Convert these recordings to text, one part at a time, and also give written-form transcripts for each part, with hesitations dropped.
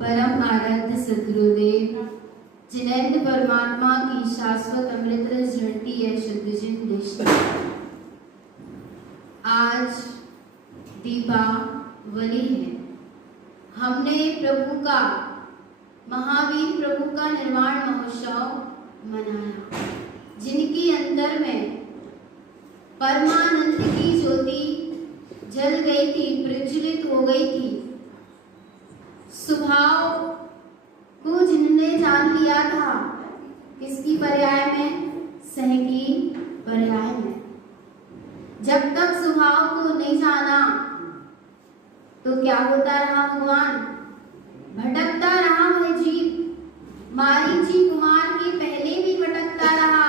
परम आराध्य सद्गुरुदेव जिनेन्द्र परमात्मा की शाश्वत अमृत रस झरती है शुद्धजिन देशना। आज दीपावली है। हमने प्रभु का महावीर प्रभु का निर्वाण महोत्सव मनाया, जिनके अंदर में परमानंद की ज्योति जल गई थी, प्रज्वलित हो गई थी। स्वभाव को जिनने जान लिया था, किसकी पर्याय में? सह की पर्याय में। जब तक स्वभाव को नहीं जाना तो क्या होता रहा भगवान? भटकता रहा वह जीव। मारीची कुमार के पहले भी भटकता रहा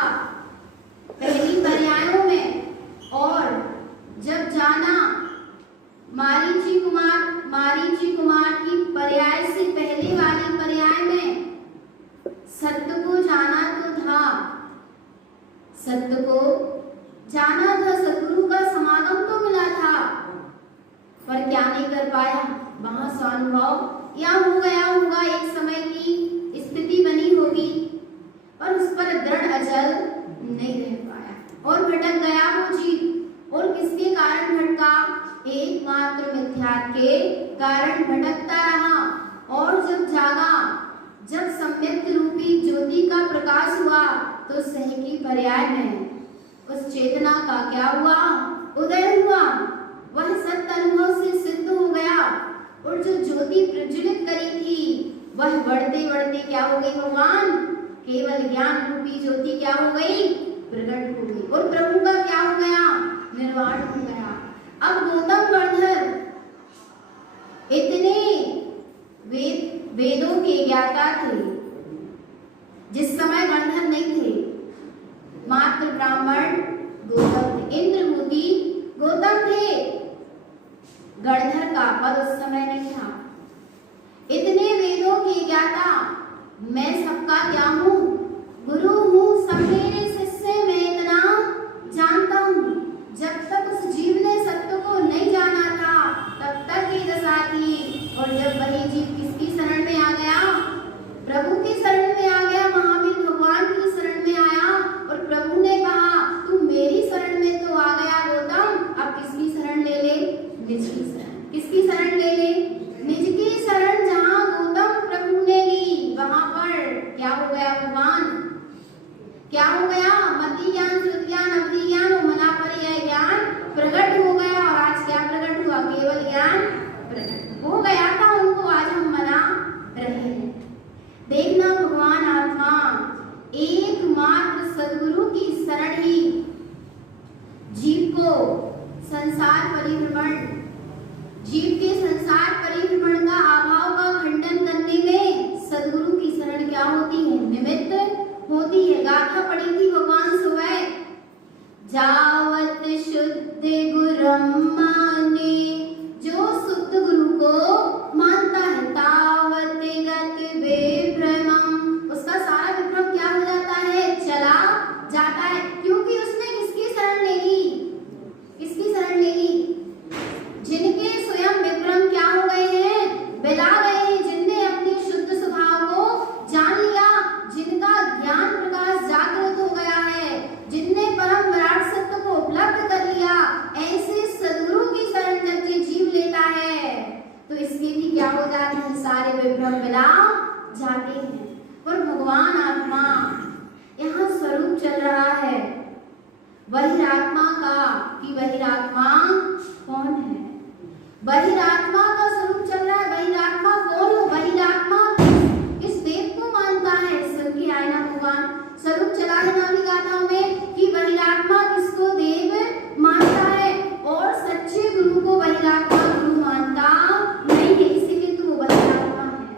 पहली पर्यायों में, और जब जाना मारीची कुमार की पर्याय से पहले वाली पर्याय में सत्य को जाना तो था, सत्य को जाना था, सतगुरु का समागम तो मिला था, पर क्या नहीं कर पाया? वहां स्वानुभव या हो गया होगा, एक समय की स्थिति बनी होगी, पर उस पर दृढ़ अचल नहीं रह पाया और भटक गया वो जीव। और किसके कारण भटका? एकमात्र मिथ्यात्व के कारण भटकता रहा। और जब जागा, जब सम्यक रूपी ज्योति का प्रकाश हुआ, तो सह की पर्याय में उस चेतना का क्या हुआ? उदय हुआ। वह सत्य अनुभव से सिद्ध हो गया, और जो ज्योति प्रज्वलित करी थी वह बढ़ते बढ़ते क्या हो गई भगवान? केवल ज्ञान रूपी ज्योति क्या हो गई? प्रकट हो गई। और प्रभु का क्या हो गया? निर्वाण हो गया। अब गौतम गणधर इतने वेदों के ज्ञाता थे, जिस समय गणधर नहीं थे, मात्र ब्राह्मण गौतम थे, इंद्रभूति गौतम थे, गणधर का पद उस समय नहीं था। इतने वेदों के ज्ञाता, मैं सबका क्या हूँ? गुरु हूँ, सब मेरे शिष्य, मैं इतना जानता हूँ। जब तक उस जीव ने सत्य को नहीं जाना था, तब तक ये दशा थी। और जब वही जीव किसकी शरण में आ गया? प्रभु की शरण में आ गया, महावीर भगवान की शरण में आया, और प्रभु ने कहा तू मेरी शरण में तो आ गया गौतम, अब किसकी शरण ले ले? निज की शरण। किसकी शरण ले ले? निज की शरण। जहाँ गौतम प्रभु ने ली, वहां पर क्या हो गया भगवान? क्या हो गया? मति ज्ञान, श्रुति ज्ञान, अवधि ज्ञान और मना पर्याय ज्ञान प्रकट हो गया। और आज क्या प्रकट हुआ? केवल ज्ञान प्रकट हो गया था उनको, आज हम मना रहे हैं। देखना भगवान आत्मा एकमात्र सद्गुरु की शरण ही जीव को संसार परिभ्रमण, जीव के संसार परिभ्रमण का अभाव का खंडन करने में सद्गुरु की शरण क्या होती है? निमित्त होती है। गाथा पढ़ी थी भगवान सुबह, जावत शुद्ध गुरम माने, जो शुद्ध गुरु को मानता है, तावत गत विभ्रमम्, उसका सारा विभ्रम क्या हो जाता है? चला जाता है। क्योंकि उसने किसकी शरण ले ली? किसकी शरण ले ली? जिनके स्वयं विभ्रम क्या हो गए हैं? बिला गए हैं, जिनने अपने शुद्ध स्वभाव को जान लिया, जिनका ज्ञान प्रकाश जागृत हो गया है, जिनने परम विराट सत्य को उपलब्ध कर लिया। ऐसे सद्गुरु की शरण जब ये जीव लेता है, तो इसके भी क्या हो जाते हैं? सारे विभ्रम बिला जाते हैं। और भगवान आत्मा यहाँ स्वरूप चल रहा है बहिरात्मा का, कि बहिरात्मा कौन है? बहिरात्मा का स्वरूप चल रहा है। बहिरात्मा कौन हो? बहिरात्मा इस देव को मानता है, सबके आयना भगवान स्वरूप चला है नामी गाथाओं में, कि बहिरात्मा किसको देव मानता है, और सच्चे गुरु को बहिरात्मा गुरु मानता नहीं है। इसीलिए तो वो बहिरात्मा है,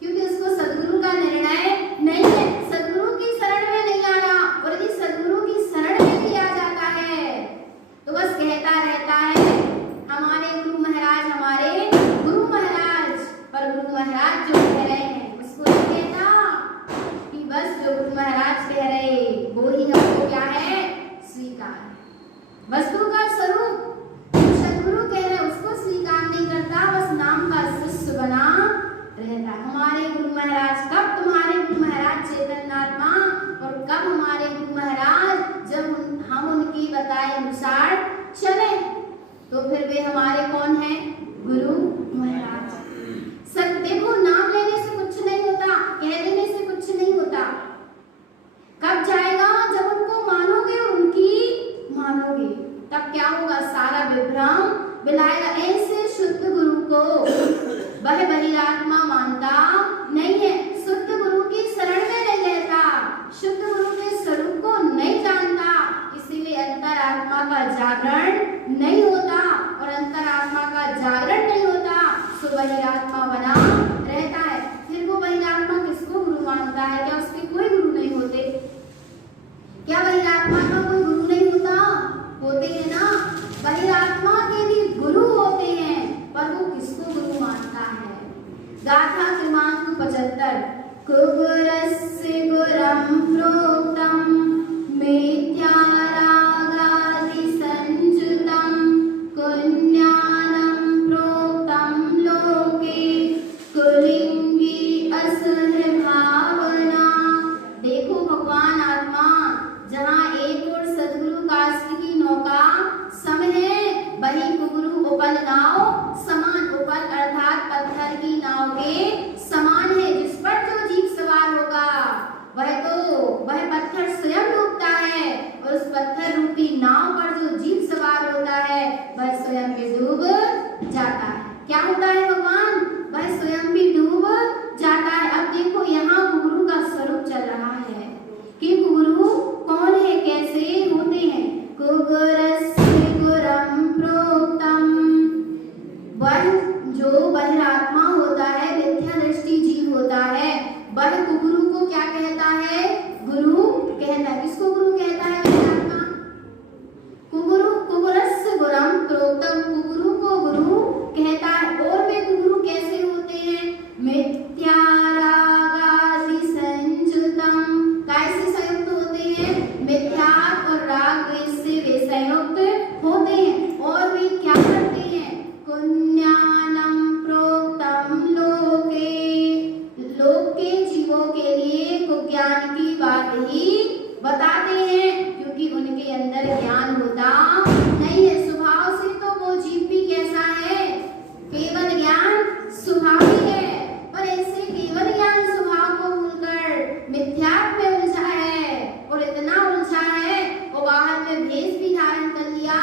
क्योंकि उसको सद्गुरु का निर्णय नहीं है, सद्गुरु की शरण में नहीं आना। और यदि सद्गुरु की शरण में भी आ जाता है तो बस कहता रहता है हमारे गुरु महाराज, हमारे गुरु महाराज, पर गुरु महाराज जो कह रहे हैं उसको नहीं कहता, कि बस जो गुरु महाराज कह रहे वो ही हमको क्या है? स्वीकार है। वस्तु का स्वरूप सद्गुरु कह रहे उसको स्वीकार नहीं करता, बस नाम का शिष्य बना रहता है। हमारे गुरु महाराज जब हम उनकी बताए अनुसार चले तो फिर वे हमारे कौन हैं? गुरु महाराज। सत्य को नाम लेने से कुछ नहीं होता, कह देने से कुछ नहीं होता। कब जाएगा? जब उनको मानोगे, उनकी मानोगे, तब क्या होगा? सारा विभ्रम बिलाएगा। ऐसे शुद्ध गुरु को वह बहिरात्मा मानता नहीं है, शुद्ध गुरु की शरण में नहीं रहता, शुद्ध गुरु के स्वरूप को नहीं जानता, इसीलिए अंतरात्मा का जागरण नहीं होता, और अंतरात्मा का जागरण नहीं होता तो बहिरात्मा बना रहता है। फिर वो बहिरात्मा किसको गुरु मानता है? क्या उसके कोई गुरु नहीं होते? क्या बहिरात्मा का कोई गुरु नहीं होता? होते हैं ना, बहिरात्मा के भी गुरु होते हैं, पर वो किसको गुरु मानता है? गाथा क्रमांक 75। कुगुरस्य गुरं प्रोक्तं मिथ्यारागादि संयुतं कुज्ञानं प्रोक्तं लोके कुलिंगी असह भावना। देखो भगवान आत्मा जहाँ एक और सदगुरु काष्ठ की नौका सम है, वही कुगुरु उपल नाव समान, उपल अर्थात पत्थर की नाव के समान है, जिस पर जो जीव सवार होगा वह पत्थर स्वयं डूबता है, और उस पत्थर रूपी नाव पर जो जीव सवार होता है वह स्वयं भी डूब जाता है। क्या होता है भगवान? वह स्वयं भी डूब जाता है। अब देखो यहाँ गुरु का स्वरूप चल रहा है कि गुरु कौन है, कैसे होते हैं। कुगुरस्य गुरं प्रोक्तं, वह जो बहिरात्मा होता है, मिथ्या दृष्टि जीव होता है, वह कुगुरु को क्या कहता है? गुरु कहता है। किसको गुरु कहता है बहिरात्मा? कुगुरस्य गुरं प्रोक्तं, कुगुरु को गुरु कहता है। और वे कुगुरु कैसे होते हैं? मिथ्या रागादि संयुतं, कैसे संयुक्त होते हैं? मिथ्या और राग द्वेष से वे संयुक्त होते हैं, और वे क्या करते हैं? कुज्ञानं प्रोक्तं लोके, लोक के जीवों के लिए कुज्ञान की बात ही बताते हैं, क्योंकि उनके अंदर ज्ञान होता नहीं है। स्वभाव से तो वो जीव भी कैसा है? केवल ज्ञान स्वभाविक है, पर ऐसे केवल ज्ञान स्वभाव को भूलकर मिथ्यात्व में उलझा है, और इतना उलझा है वो बाहर में भेष भी धारण कर लिया,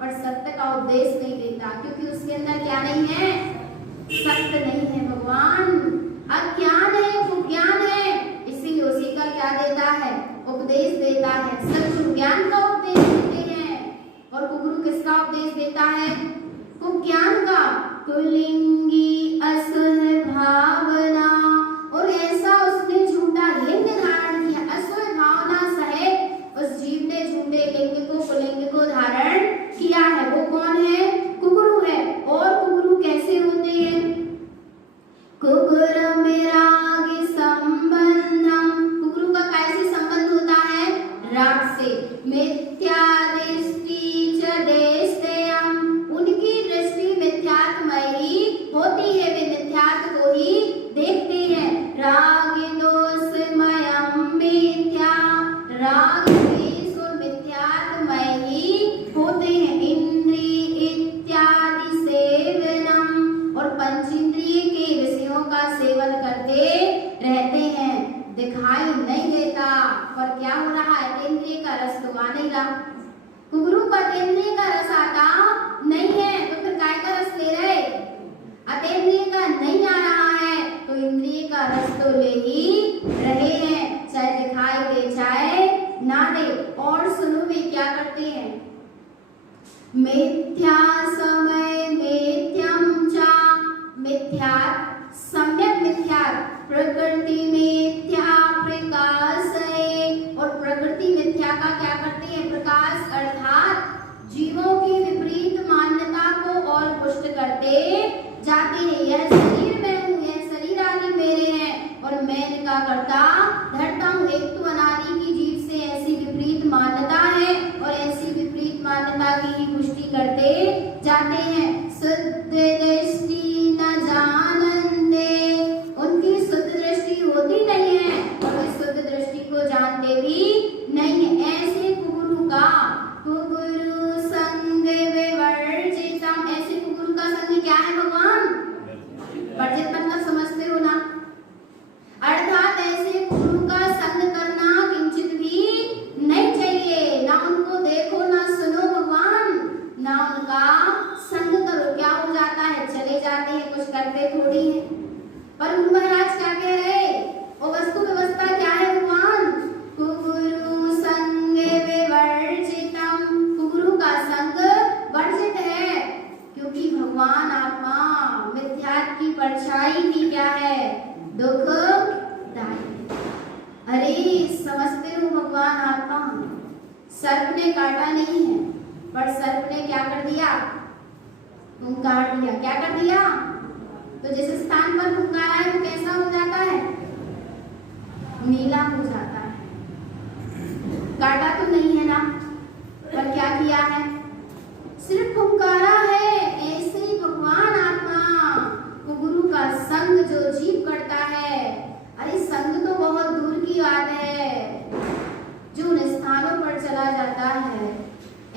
पर सत्य का उपदेश नहीं देता, क्योंकि उसके अंदर क्या नहीं है? सत्य नहीं है भगवान। अज्ञान है, कुज्ञान है, इसीलिए उसी का क्या देता है? उपदेश देता है। सत्य ज्ञान का उपदेश देते हैं, और कुगुरु किसका उपदेश देता है? कुज्ञान का। कुलिंगी असह भावना, और ऐसा उसने झूठा लिंग धारण किया, असह भावना सहे उस जीव ने झूठे लिंग को, कुलिंग को धारण किया है। वो कौन है? कुगुरु है। और कुगुरु कैसे होते हैं? कुगुरु राग संबंधम, कुगुरु का कैसे संबंध होता है? राग से। मिथ्या दृष्टि च देशयम, उनकी दृष्टि मिथ्यात्मय ही होती है, वे मिथ्यात्व को ही देखते हैं। राग दोषमयम मिथ्या, राग द्वेष और मिथ्यात्मय ही होते हैं। इंद्रिय इत्यादि सेवनम, और पंचेंद्रिय के विषयों का सेवन करते रहते हैं। दिखाई नहीं देता, पर क्या हो रहा है? अतीन्द्रिय का रस तो आ नहीं रहा। कुगुरु का अतीन्द्रिय का रस आता नहीं है, तो फिर काय का रस ले रहे? अतीन्द्रिय का नहीं आ रहा है, तो इंद्रिय का रस तो ले ही रहे हैं, चाहे दिखाई दे चाहे ना दे। और सुनो वे क्या करते हैं? मिथ्या समय मिथ्यम चा, मिथ्या सम्यक मिथ्या, प्रकृति मिथ्या प्रकाशये, और प्रकृति मिथ्या का क्या करते हैं? प्रकाश, अर्थात जीवों की विपरीत मान्यता को और पुष्ट करते जाते हैं। यह शरीर मैं हूँ, यह शरीर आदि मेरे हैं, और मैं इनका करता धरता हूँ। एक तो अनादि की जीव से ऐसी विपरीत मान्यता है, और ऐसी विपरीत मान्यता की ही पुष्टि करते जाते हैं। शुद्ध दृष्टि न जानते, उनकी शुद्ध दृष्टि होती नहीं है, और वे शुद्ध दृष्टि को जानते भी पर गुरु महाराज क्या कह रहे, वो वस्तु व्यवस्था क्या है भगवान, कुगुरु संग विवर्जितम, कुगुरु का संग वर्जित है, क्योंकि भगवान आत्मा मिथ्यात्व की परछाई भी क्या है, दुखदायी। अरे समझते हो भगवान आत्मा, सर्प ने काटा नहीं है, पर सर्प ने क्या कर दिया, हुंकार दिया। क्या कर दिया, तो जिस स्थान पर हुंकार आए वो कैसा हो जाता है, नीला हो जाता है। काटा तो नहीं है ना, पर क्या किया है, सिर्फ हुंकारा है। ऐसे ही भगवान आत्मा को गुरु का संग जो जीव करता है, अरे संग तो बहुत दूर की बात है, जो उन स्थानों पर चला जाता है,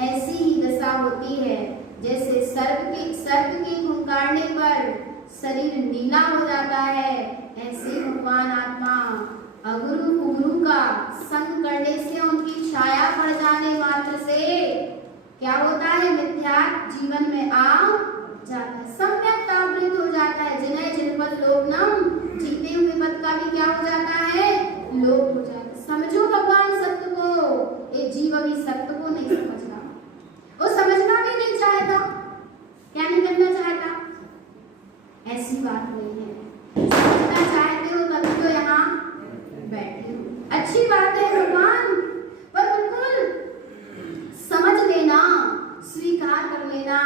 ऐसी ही दशा होती है जैसे सर्प के हुंकारने पर शरीर नीला हो जाता है। ऐसे भगवान आत्मा अगुरु कुगुरु का संग करने से, उनकी छाया पड़ जाने मात्र से क्या होता है, मिथ्या जीवन में आ जाता है, सम्यक आवृत हो जाता है। जिन्हें जिनपद लोभ नाम, जीते हुए पद का भी क्या हो जाता है, लोभ हो जाता है। समझो भगवान सत्य को, ये जीव अभी सत्य को नहीं समझ रहा, वो समझना भी नहीं चाहता, क्या नहीं करना चाहता, ऐसी बात नहीं है। समझना चाहते हो तभी तो यहाँ बैठे हो, अच्छी बात है भगवान, पर बिल्कुल समझ लेना, स्वीकार कर लेना,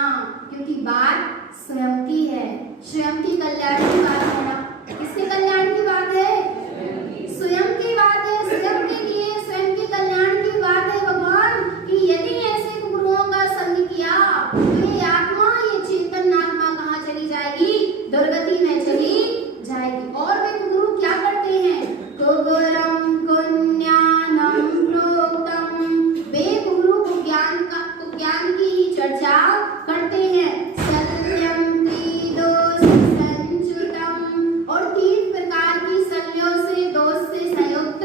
क्योंकि बात स्वयं की है, स्वयं की कल्याण की बात है ना। किसके कल्याण की बात है, स्वयं की बात है, स्वयं के लिए, स्वयं के कल्याण की बात है भगवान, कि यदि ऐसे गुरुओं का संग किया तो ये आत्मा, ये चेतन आत्मा कहाँ चली जाएगी, दुर्गति में चली जाएगी। और वे गुरु क्या करते हैं, कुगुरम पुण्यानम प्रोक्तम, वे गुरु को ज्ञान की ही चर्चा करते हैं। सत्यम त्रिदोष संयुतम, और 3 प्रकार की संयों से, दोष से संयुक्त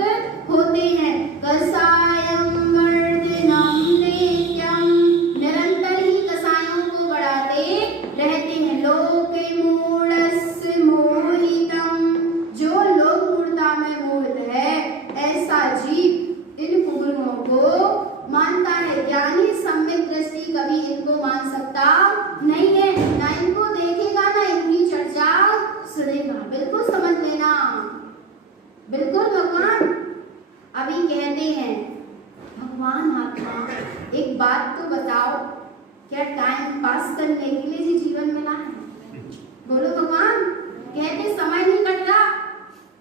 होते हैं। कषायम वर्धनम नित्यम, निरंतर ही कषायों को बढ़ाते रहते हैं। लोके मूढ़स्य मोहितम, जो लोक मूढ़ता में मोहित है, ऐसा जीव इन कुगुरुओं को मानता है। ज्ञानी सम्यक दृष्टि कभी इनको मान सकता नहीं है, ना इनको देखेगा, ना इनकी चर्चा सुनेगा। बिल्कुल समझ लेना, बिल्कुल भगवान अभी कहते हैं, भगवान आत्मा एक बात तो बताओ, क्या टाइम पास करने के लिए जी जीवन मिला है, बोलो भगवान। कहते समय नहीं कट रहा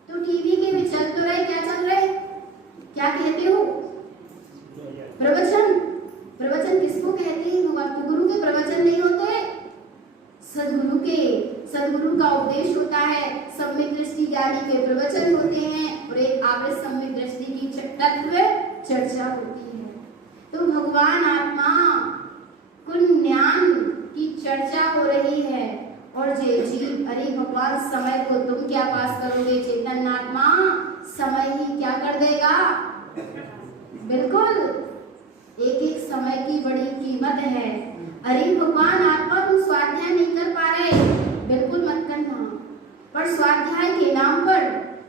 तो टीवी के भी चल तो रहे, क्या चल रहे, क्या कहते हो, प्रवचन। प्रवचन किसको कहते हैं भगवान, गुरु के प्रवचन नहीं होते, सदगुरु का उपदेश होता है, सम्यक दृष्टि ज्ञानी के प्रवचन होते हैं, और एक आवृत सम्यक दृष्टि की तत्व चर्चा होती है। तो भगवान आत्मा ज्ञान की चर्चा हो रही है, और जे जीव, अरे भगवान समय को तुम क्या पास करोगे, चेतन आत्मा समय ही क्या कर देगा, बिल्कुल एक एक समय की बड़ी कीमत है। अरे भगवान आत्मा तुम स्वाध्याय नहीं कर पा रहे, बिल्कुल मत करना, पर स्वाध्याय के नाम पर,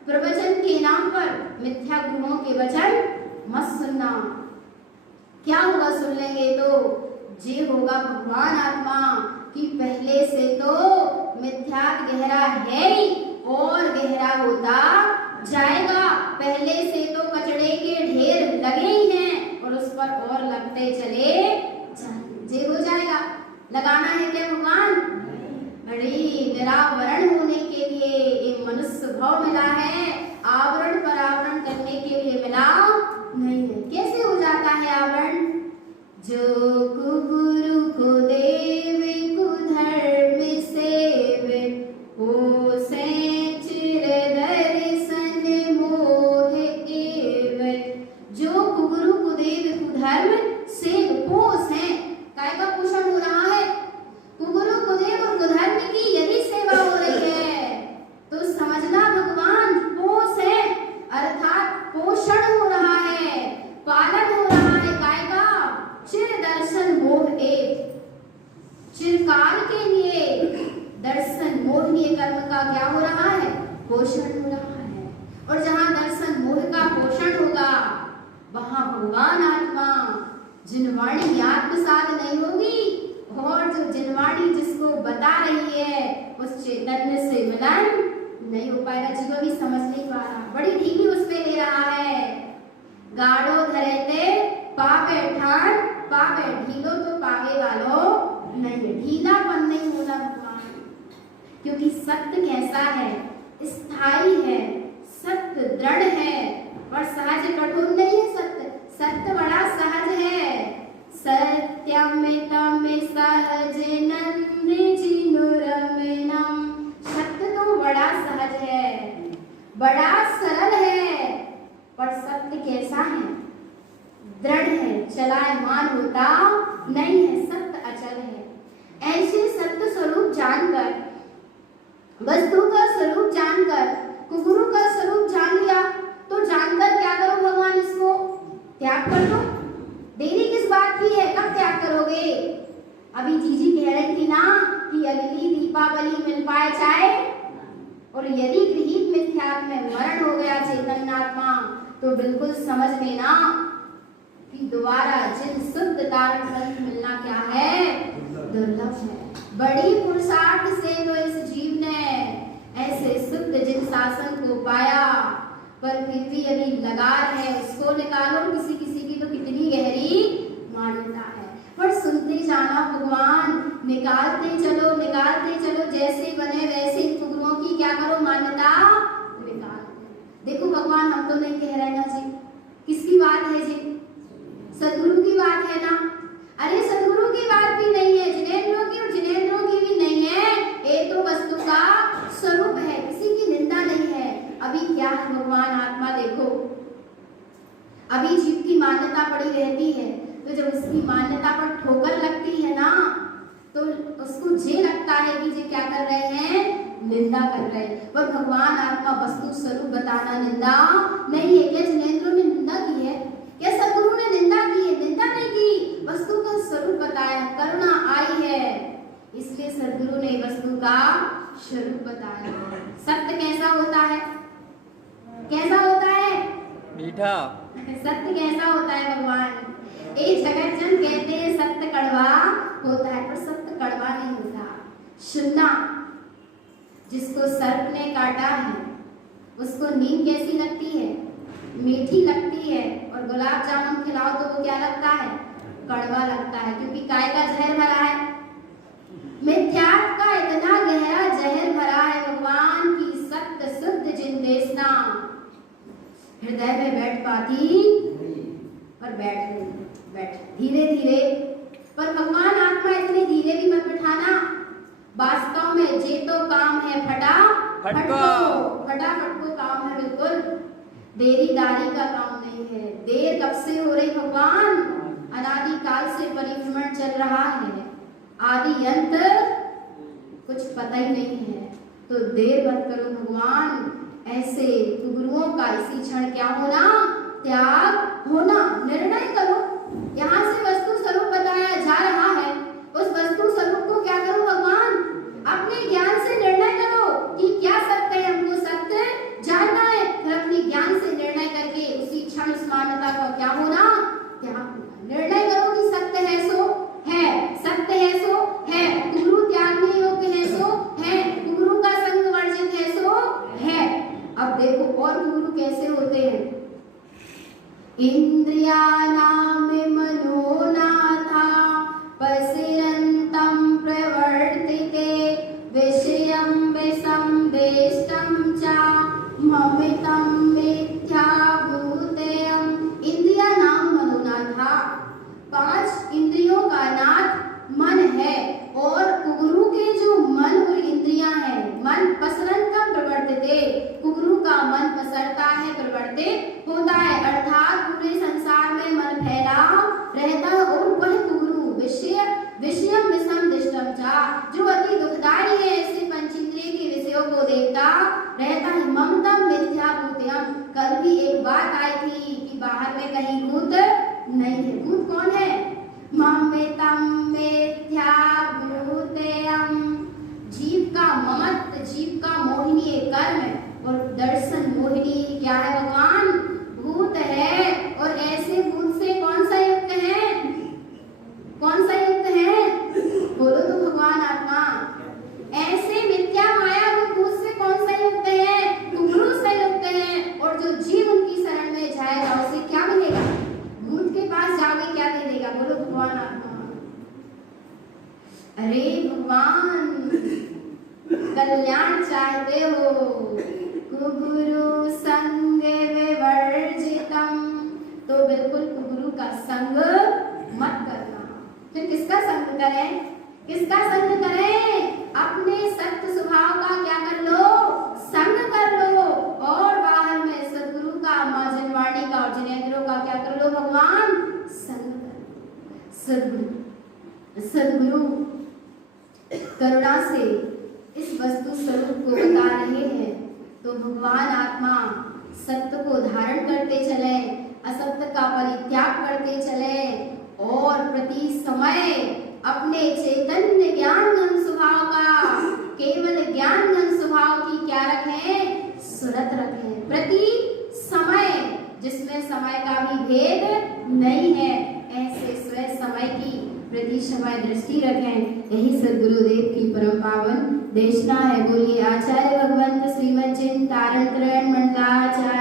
प्रवचन के नाम पर मिथ्या गुरुओं के वचन मत सुनना। क्या होगा सुन लेंगे तो, जे होगा भगवान आत्मा कि पहले से तो मिथ्या गहरा है ही, और गहरा होता जाएगा। पहले से तो कचड़े के ढेर लगे ही हैं, और उस पर और लगते चले जाएंगे। जे हो जाएगा, लगाना है क्या भगवान, बड़ी निरावरण होने के लिए एक मनुष्य भाव मिला है, आवरण पर आवरण करने के लिए मिला नहीं है। कैसे हो जाता है आवरण, जो कुगुरु को देव कुधर्म सेवे, हो से चिर दर्शन मोह एवे। जो कुगुरु कुदेव कुधर्म सेव, पोष है, काय का पोषण हो रहा है, कुगुरु कुदेव और कुधर्म की यदि सेवा हो रही है, तो समझना भगवान पोषण हो रहा है। और जहाँ दर्शन मोह का पोषण होगा वहाँ भगवान आत्मा जिनवाणी आत्मसात नहीं होगी, और जो जिनवाणी जिसको बता रही है उस चैतन्य से मिलन नहीं हो पाएगा। जीव भी समझ नहीं पा रहा, बड़ी ढीली उसमें ले रहा है। गाड़ो धरेते पावे ठान पावे, ढीलो तो पावे वालो नहीं, ढीलापन नहीं होना भगवान, क्योंकि सत्य कैसा है, स्थायी है, सत्य दृढ़ है और सहज कठोर नहीं है। सत्य बड़ा सहज है। सत्यमिदं सहजनं जिनुरमणं, सत्य तो बड़ा सहज है, बड़ा सरल है। पर सत्य कैसा है, दृढ़ है, चलायमान होता नहीं है, सत्य अचल है। ऐसे सत्य स्वरूप जानकर, वस्तु का स्वरूप जानकर, कुगुरु का स्वरूप जान लिया तो जानकर क्या करो भगवान, इसको त्याग कर दो। देरी किस बात की है, कब त्याग करोगे? अभी जीजी कह रही थी ना कि अगली दीपावली मिल पाए चाहे, और यदि गृहीत मिथ्यात्व में मरण हो गया चैतन्यात्मा तो बिल्कुल समझ लेना कि दोबारा जिन शुद्ध तारक ग्रंथ मिलना क्या है, दुर्लभ है। बड़ी पुरुषार्थ से तो इस जीव ने ऐसे शुद्ध जिन शासन को पाया, पर फिर भी यदि लगार है उसको निकालो। किसी किसी की तो कितनी गहरी मान्यता है, पर सुनते जाना भगवान, निकालते चलो जैसे बने वैसे टुकड़ों की क्या करो मान्यता निकाल। देखो भगवान हम तो नहीं कह रहे ना जी, किसकी बात है जी, सदगुरु की बात है ना। अरे सदगुरु की बात भी नहीं है, जिनेंद्रों की और जिनेंद्रों की भी नहीं है, ये तो वस्तु का स्वरूप है, किसी की निंदा नहीं है। अभी क्या है भगवान आत्मा, देखो अभी जीव की मान्यता पड़ी रहती है, तो जब उसकी मान्यता पर ठोकर लगती है ना तो उसको ये लगता है कि ये क्या कर रहे हैं, निंदा कर रहे हैं। पर भगवान आत्मा वस्तु स्वरूप बताना निंदा नहीं है। क्या जिनेंद्रों ने निंदा की है, क्या सदगुरु ने निंदा की है? निंदा नहीं की, वस्तु का स्वरूप बताया, करुणा आई है, इसलिए सदगुरु ने वस्तु का स्वरूप बताया। सत्य कैसा होता है, कैसा होता है, मीठा। सत्य कैसा होता है भगवान, एक जगत जन कहते हैं सत्य कड़वा होता है, पर सत्य कड़वा नहीं होता। सुनना, जिसको सर्प ने काटा है उसको नीम कैसी लगती है, मीठी लगती है, और गुलाब जामुन खिलाओ तो वो क्या लगता है, कड़वा लगता है, क्योंकि काय का जहर भरा है, मिथ्यात्व का इतना गहरा जहर भरा है भगवान की सत्य शुद्ध जिन देशना हृदय में बैठ पाती, पर बैठ धीरे धीरे। पर भगवान आत्मा इतने धीरे भी मत बिठाना, वास्तव में जे तो काम है फटाफट को काम है, बिल्कुल देरीदारी का काम नहीं है। देर कब से हो रही भगवान, अनादि काल से परिभ्रमण चल रहा है, आदि अंत कुछ पता ही नहीं है, तो देर मत करो भगवान। ऐसे गुरुओं का इसी क्षण क्या होना, त्याग होना, निर्णय करो। यहाँ से वस्तु स्वरूप बताया जा रहा है, उस वस्तु स्वरूप को क्या करो भगवान, अपने ज्ञान से निर्णय करो कि क्या सत्य है, हमको सत्य जानना है, फिर अपने ज्ञान से निर्णय करके उसी क्षण उस मान्यता का क्या होना, त्याग होना। निर्णय करो कि सत्य है सो है, सत्य है सो है, गुरु त्यागने योग्य है सो है, गुरु का संग वर्जित है सो है। अब देखो और गुरु कैसे होते हैं, इंद्रियाणाम मनोनाथा पसिरन्तं प्रवर्तिते विषयं विसंदेष्टं च ममितं मिथ्या भूतेयम्। इंद्रियाणाम मनोनाथा, 5 इंद्रियों का नाथ मन है, और कुगुरु के जो मन और इंद्रियां हैं, मन पसरन्तं प्रवर्तिते, कुगुरु का मन पसरता है, प्रवर्तित होता है, अर्थात पूरे संसार में मन फैला रहता है, और वह कुगुरु विषयम विसंदिष्टम चा, जो अति दुखदाई है, ऐसे पंचेंद्रिय के विषयों को देखता रहता है। ममतम मिथ्या भूतयम, कल भी एक बात आई थी कि बाहर में कहीं भूत नहीं है। भूत कौन है, ममितम मिथ्या भूतयम, जीव का ममत्व, जीव का मोहिनी कर्म है, कल्याण चाहते हो, कुगुरु संग विवर्जितम, तो बिल्कुल कुगुरु का संग मत करना। फिर किसका संग करें? किसका संग करें? अपने सत्य स्वभाव का क्या कर लो? संग कर लो। और बाहर में सदगुरु का, माँ जनवाणी का और जिनेंद्रों का क्या कर लो? भगवान संग कर लो। सदगुरु करुणा से इस वस्तु स्वरूप को बता रहे हैं, तो भगवान आत्मा सत्य को धारण करते चले, असत्य का परित्याग करते चले और प्रति समय अपने चैतन्य ज्ञान घन स्वभाव का, केवल ज्ञान घन स्वभाव की क्या रखें? सुरत रखें प्रति समय, जिसमें समय का भी भेद नहीं है, ऐसे स्वयं समय की प्रति समय दृष्टि रखें। यही सद्गुरुदेव की परम पावन देशना है। बोलिए आचार्य भगवंत श्रीमद चिंतारण मंडलाचार्य